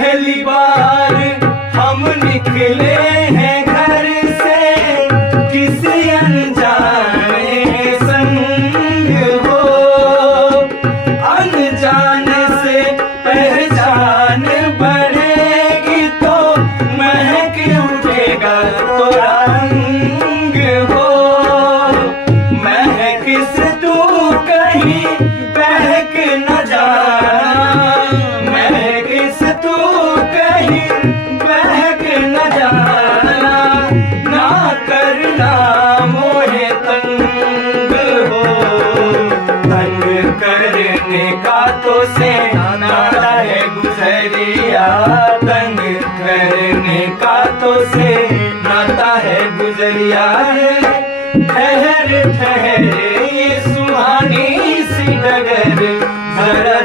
पहली बार हम निकले हैं घर से, किसी अनजाने संग हो। अनजाने से पहचान बढ़ेगी तो महक उठेगा तो रंग हो। महक से तू कहीं बहक न जाना, महक से तू कहीं बहक न जाना। ना करना मोहे तंग हो, तंग करने का तो से नाता है गुजरिया। तंग करने का तो से नाता है गुजरिया। ठहर ठहर ये सुहानी सी डगर जरा